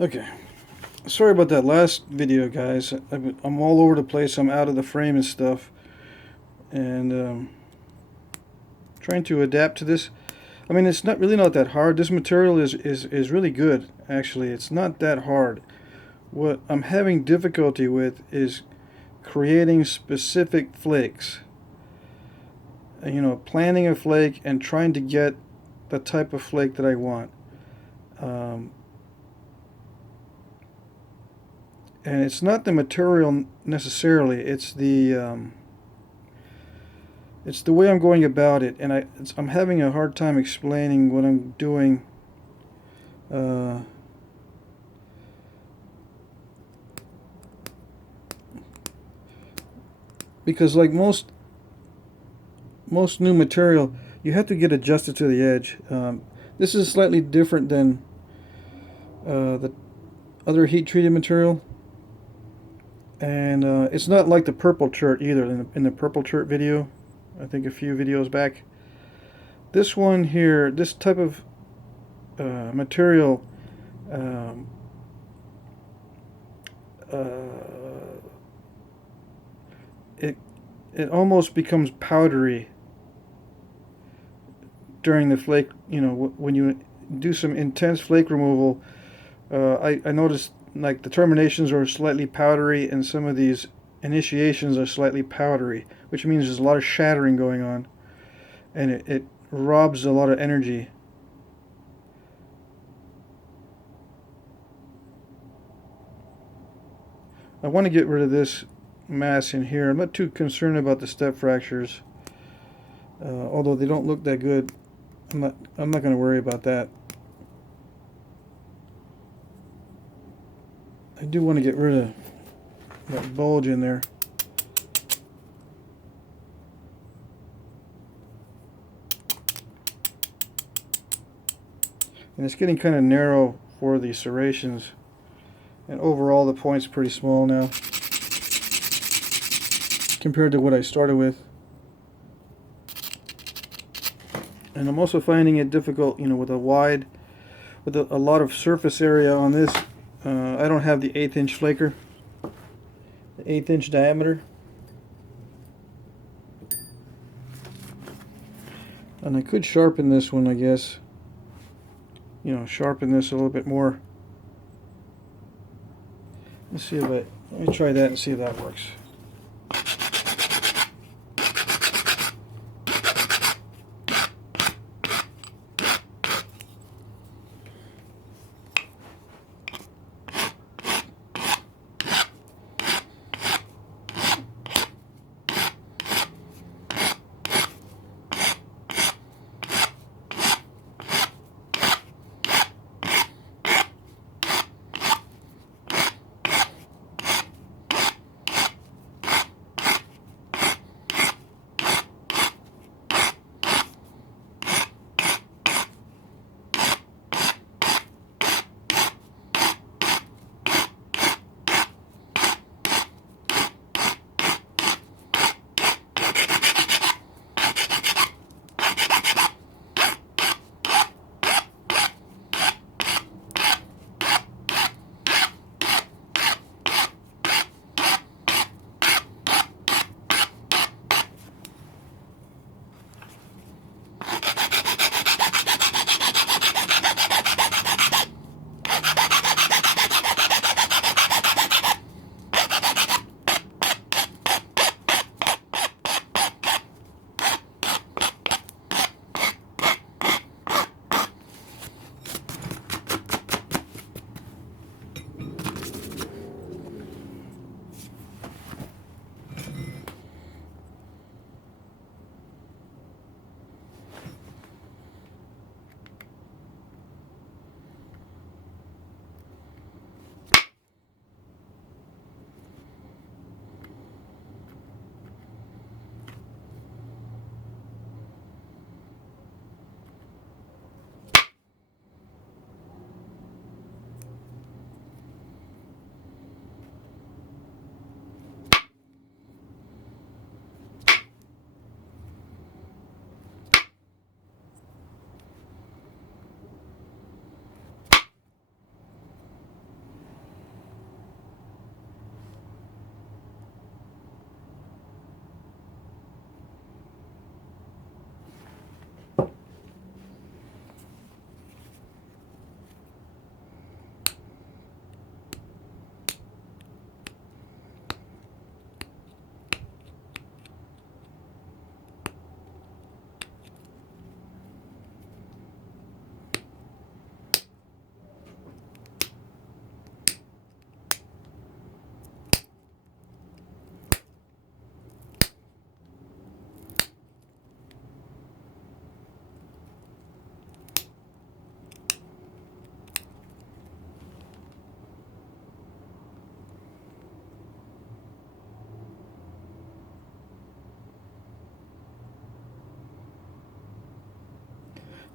Okay, sorry about that last video, guys. I'm all over the place. I'm out of the frame and stuff, and trying to adapt to this. I mean, it's not that hard. This material is really good, actually. It's not that hard. What I'm having difficulty with is creating specific flakes. You know, planning a flake and trying to get the type of flake that I want. Um, and it's not the material necessarily. It's the way I'm going about it, and I'm having a hard time explaining what I'm doing. Uh, because like most new material, you have to get adjusted to the edge. This is slightly different than the other heat treated material, and it's not like the purple chert either. In the purple chert video, I think a few videos back, this one here, this type of material, um, it it almost becomes powdery during the flake. You know, when you do some intense flake removal, I noticed like the terminations are slightly powdery, and some of these initiations are slightly powdery, which means there's a lot of shattering going on, and it robs a lot of energy. I want to get rid of this mass in here. I'm not too concerned about the step fractures, although they don't look that good. I'm not going to worry about that. I do want to get rid of that bulge in there. And it's getting kind of narrow for the serrations. And overall the point's pretty small now compared to what I started with. And I'm also finding it difficult, you know, with a lot of surface area on this. I don't have the 1/8 inch flaker, the 1/8 inch diameter. And I could sharpen this one, I guess. You know, sharpen this a little bit more. Let me try that and see if that works.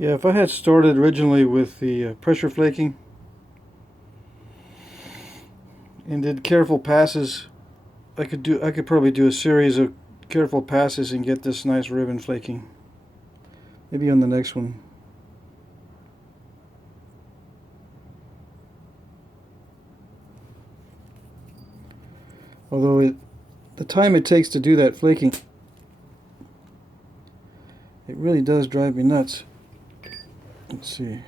Yeah, if I had started originally with the pressure flaking and did careful passes, I could probably do a series of careful passes and get this nice ribbon flaking. Maybe on the next one. Although the time it takes to do that flaking, it really does drive me nuts. Let's see.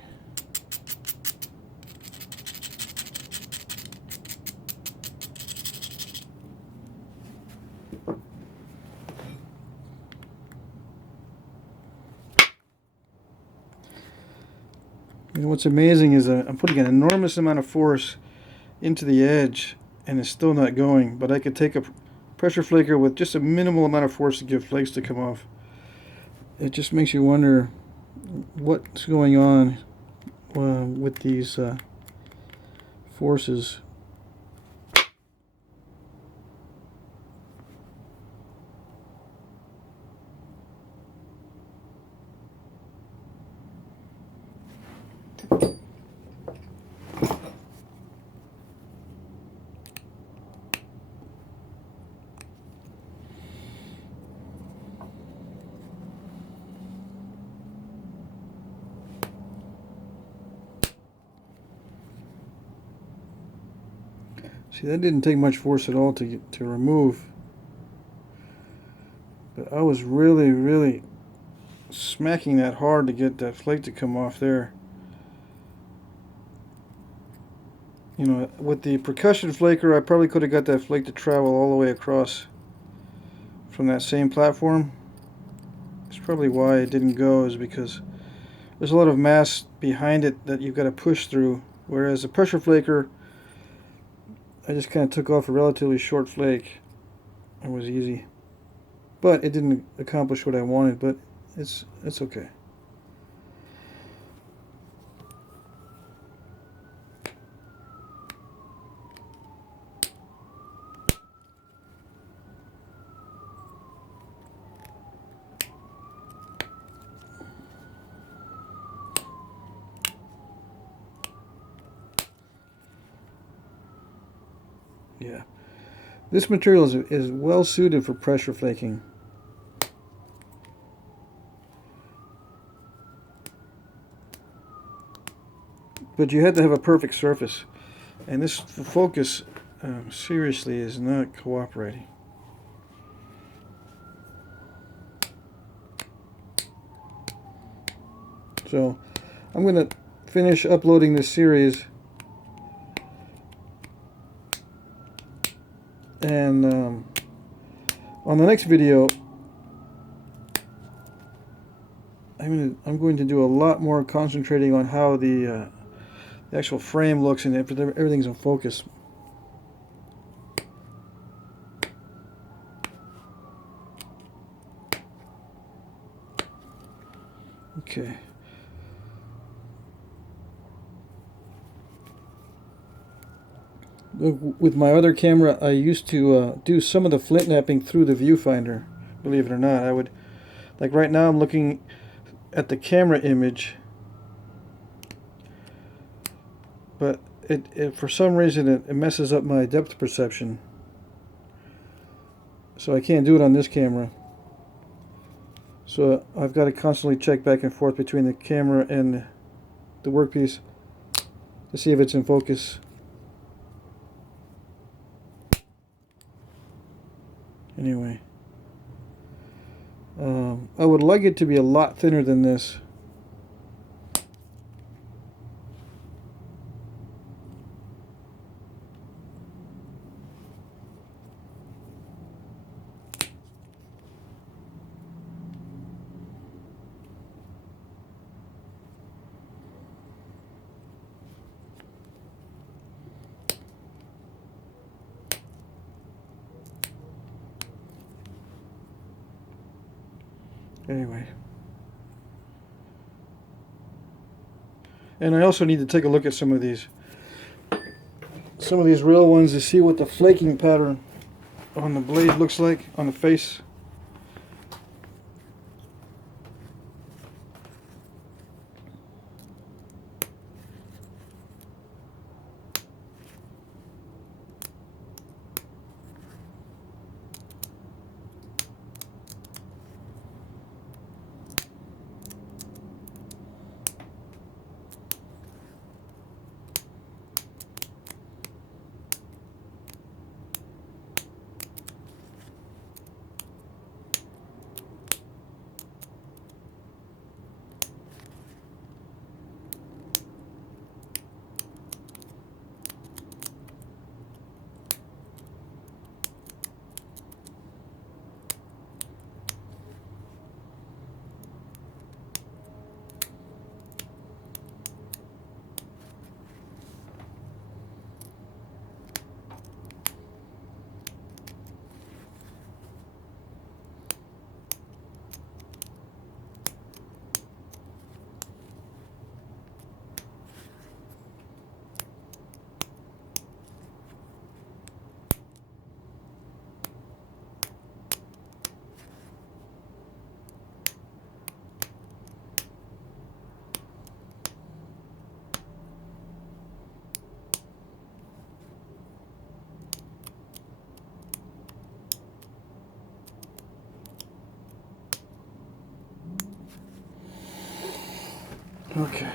You know what's amazing is I'm putting an enormous amount of force into the edge and it's still not going, but I could take a pressure flaker with just a minimal amount of force to get flakes to come off. It just makes you wonder what's going on with these forces. See, that didn't take much force at all to remove, but I was really smacking that hard to get that flake to come off there. You know, with the percussion flaker, I probably could have got that flake to travel all the way across from that same platform. It's probably why it didn't go, is because there's a lot of mass behind it that you've got to push through, whereas the pressure flaker, I just kind of took off a relatively short flake. It was easy, but it didn't accomplish what I wanted, but it's okay. Yeah, this material is well suited for pressure flaking. But you had to have a perfect surface, and this focus seriously is not cooperating. So I'm going to finish uploading this series, and on the next video I'm going to do a lot more concentrating on how the actual frame looks and if everything's in focus. Okay. With my other camera, I used to do some of the flint knapping through the viewfinder. Believe it or not, I would, like right now I'm looking at the camera image, but it for some reason it messes up my depth perception, so I can't do it on this camera. So I've got to constantly check back and forth between the camera and the workpiece to see if it's in focus. Anyway, I would like it to be a lot thinner than this. Anyway. And I also need to take a look at some of these real ones to see what the flaking pattern on the blade looks like, on the face. Okay.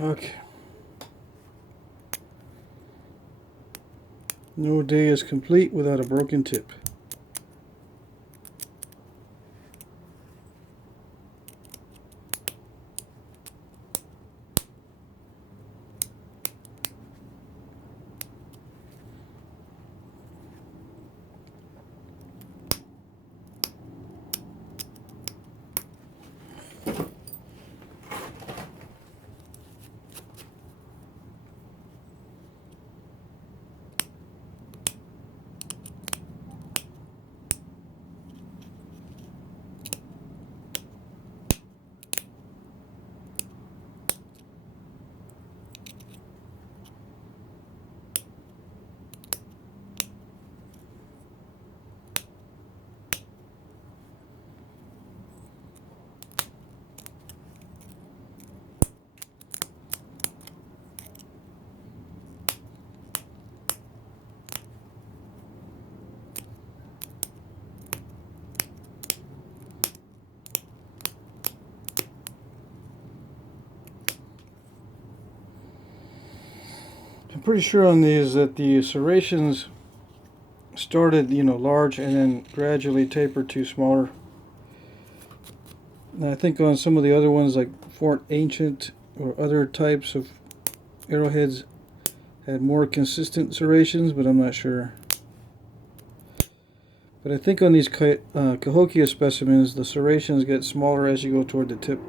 Okay. No day is complete without a broken tip. I'm pretty sure on these that the serrations started, large and then gradually tapered to smaller. And I think on some of the other ones, like Fort Ancient or other types of arrowheads, had more consistent serrations, but I'm not sure. But I think on these Cahokia specimens, the serrations get smaller as you go toward the tip.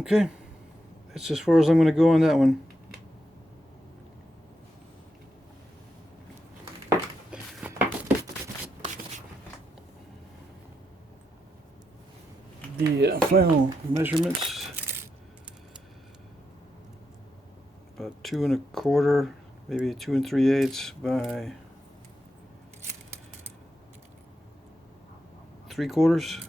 Okay, that's as far as I'm going to go on that one. The final measurements, about 2 1/4, maybe 2 3/8 by 3/4.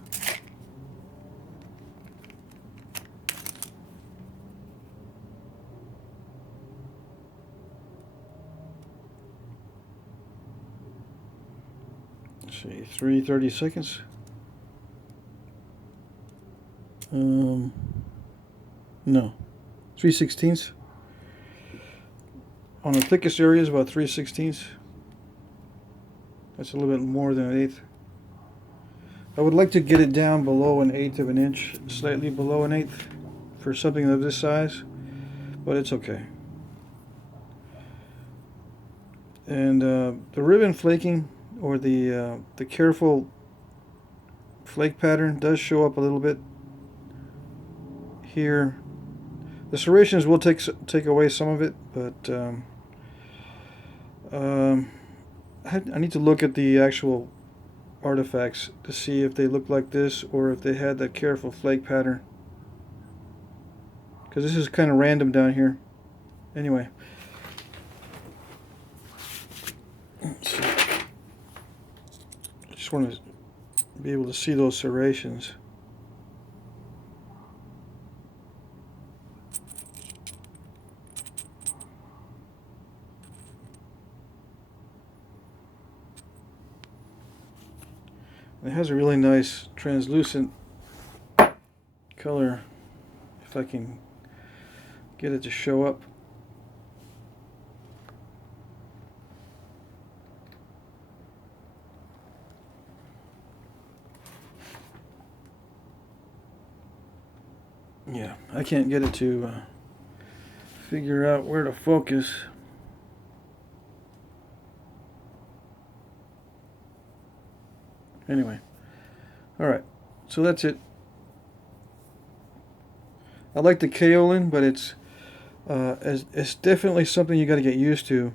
Let's see, 3/32. No, 3/16. On the thickest area is about 3/16. That's a little bit more than 1/8. I would like to get it down below 1/8 of an inch, slightly below 1/8 for something of this size, but it's okay. And the ribbon flaking, or the careful flake pattern, does show up a little bit here. The serrations will take away some of it, but I need to look at the actual artifacts to see if they look like this or if they had that careful flake pattern, because this is kind of random down here. Anyway, let's see. I just want to be able to see those serrations. It has a really nice translucent color, if I can get it to show up. Yeah, I can't get it to figure out where to focus. Anyway, alright, so that's it. I like the kaolin, but it's definitely something you got to get used to.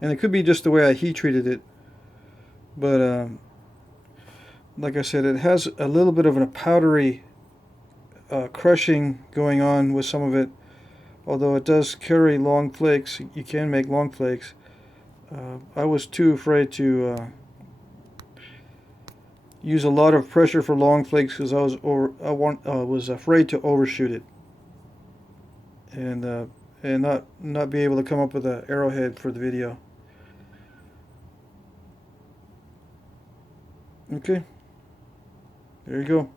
And it could be just the way I heat treated it, but like I said, it has a little bit of a powdery crushing going on with some of it. Although it does carry long flakes, you can make long flakes. I was too afraid to use a lot of pressure for long flakes because I was afraid to overshoot it and not be able to come up with an arrowhead for the video. Okay, there you go.